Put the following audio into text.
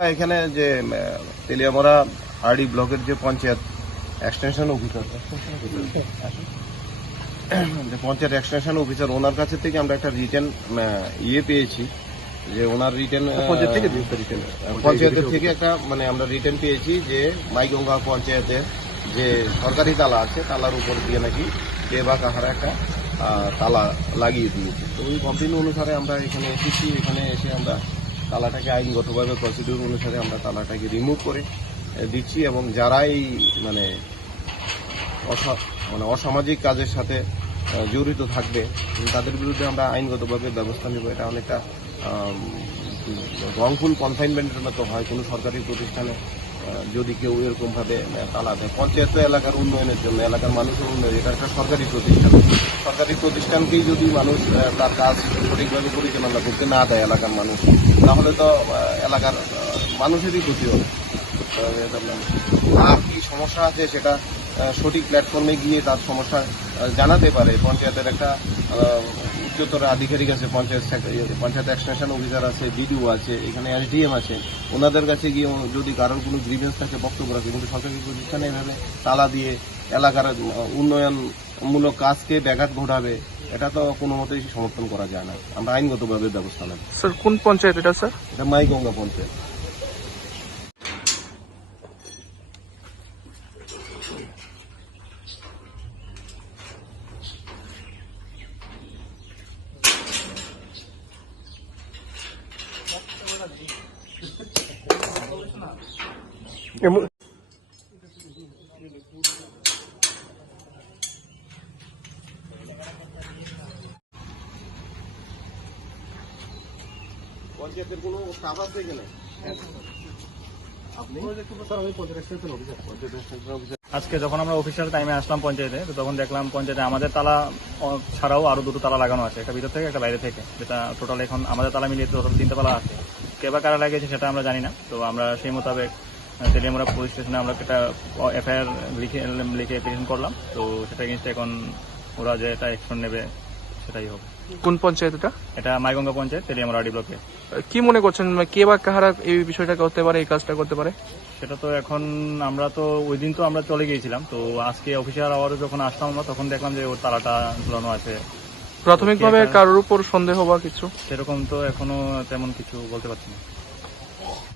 এখানে যে তেলিয়ামরা আরডি ব্লকের যে panchayat extension officer panchayat extension officer ওনার কাছে থেকে আমরা একটা রিটেন পেয়েছি যে ওনার রিটেন পঞ্চায়েতের থেকে একটা আমরা রিটেন পেয়েছি যে মাইগঙ্গা পঞ্চায়েতের যে সরকারি তালা আছে তালার উপর দিয়ে নাকি কে বা কাহারা একটা তালা লাগিয়ে দিয়েছে। তো ওই কমপ্লেন অনুসারে আমরা এখানে এসেছি। এখানে এসে আমরা তালাটাকে আইনগতভাবে প্রসিডিউর অনুসারে আমরা তালাটাকে রিমুভ করে দিচ্ছি এবং যারা এই অসামাজিক কাজের সাথে জড়িত থাকবে তাদের বিরুদ্ধে আমরা আইনগতভাবে ব্যবস্থা নেব। এটা অনেকটা রংফুল কনফাইনমেন্টের মতো হয় কোনো সরকারি প্রতিষ্ঠানে যদি কেউ এরকমভাবে তালা দেয়। পঞ্চায়েত এলাকার উন্নয়নের জন্য, এলাকার মানুষের উন্নয়ন, এটা একটা সরকারি প্রতিষ্ঠান। সরকারি প্রতিষ্ঠানকেই যদি মানুষ তার কাজ সঠিকভাবে পরিচালনা করতে না দেয় এলাকার মানুষ, তাহলে তো এলাকার মানুষেরই ক্ষতি হবে। আর কি সমস্যা আছে সেটা সঠিক প্ল্যাটফর্মে গিয়ে তার সমস্যা জানাতে পারে। পঞ্চায়েতের একটা উচ্চতর আধিকারিক আছে, পঞ্চায়েত এক্সটেনশন অফিসার আছে, বিডিও আছে, এখানে এসডিএম আছে। ওনাদের কাছে গিয়ে যদি কারোর কোনো গ্রিভেন্স থাকে বক্তব্য রাখে, কিন্তু সরকারি প্রতিষ্ঠানে এভাবে তালা দিয়ে এলাকার উন্নয়নমূলক কাজকে ব্যাঘাত ঘটাবে, এটা তো কোনো মতেই সমর্থন করা যায় না। আমরা আইনগতভাবে ব্যবস্থা নেব। স্যার কোন পঞ্চায়েত এটা? স্যার এটা মাইগঙ্গা পঞ্চায়েত। পঞ্চায়েতের কোনো স্টাফ আছে এখানে? আজকে যখন আমরা অফিসিয়াল টাইমে আসলাম পঞ্চায়েতে, তো তখন দেখলাম পঞ্চায়েতে আমাদের তালা ছাড়াও আরো দুটো তালা লাগানো আছে, একটা ভিতর থেকে একটা বাইরে থেকে, যেটা টোটাল এখন আমাদের তালা মিলিয়ে টোটাল 3টে তালা আছে। কে বা কারা লাগিয়েছে সেটা আমরা জানি না। তো আমরা সেই মোতাবেক তেলিয়ামরা পুলিশ স্টেশনে আমরা একটা এফআইআর লিখে পিটিশন করলাম। তো সেটা এগেইনস্টে এখন ওরা যে এটা অ্যাকশন নেবে সেটাই হবে। কোন পঞ্চায়েত এটা? এটা মাইগঙ্গা পঞ্চায়েত, তেলিয়ামরা আরডি ব্লকে। কি মনে করছেন কে বা কাহারা এই বিষয়টা করতে পারে, এই কাজটা করতে পারে? সেটা তো এখন আমরা তো ওই দিন তো আমরা চলে গিয়েছিলাম। তো আজকে অফিসিয়াল আওয়ারে যখন আসলাম আমরা তখন দেখলাম যে ওর তালাটা ঝুলানো আছে। প্রাথমিকভাবে কারোর উপর সন্দেহ বা কিছু সেরকম তো এখনো তেমন কিছু বলতে পারছি না।